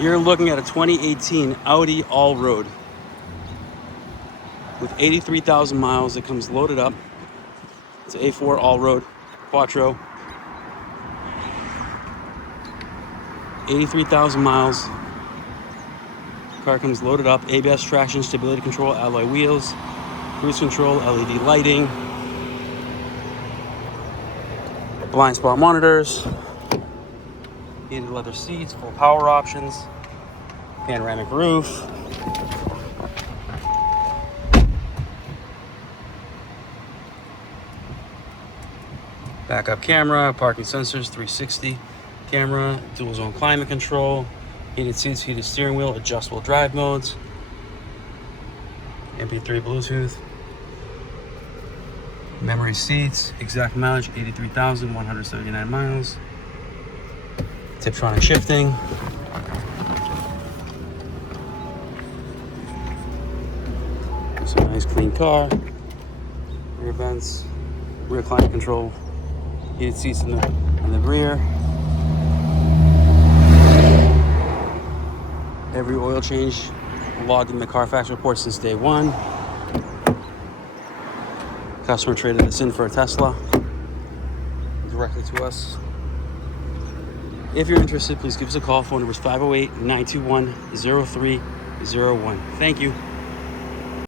You're looking at a 2018 Audi Allroad with 83,000 miles. It comes loaded up. It's an A4 Allroad Quattro. 83,000 miles. Car comes loaded up. ABS, traction, stability control, alloy wheels, cruise control, LED lighting, blind spot monitors, heated leather seats, full power options, panoramic roof, backup camera, parking sensors, 360 camera, dual zone climate control, heated seats, heated steering wheel, adjustable drive modes, MP3 Bluetooth, memory seats, exact mileage 83,179 miles, Tiptronic shifting, it's a nice clean car, rear vents, rear climate control, heated seats in the rear. Every oil change logged in the Carfax report since day one. Customer traded this in for a Tesla directly to us. If you're interested, please give us a call. Phone number is 508-921-0301. Thank you.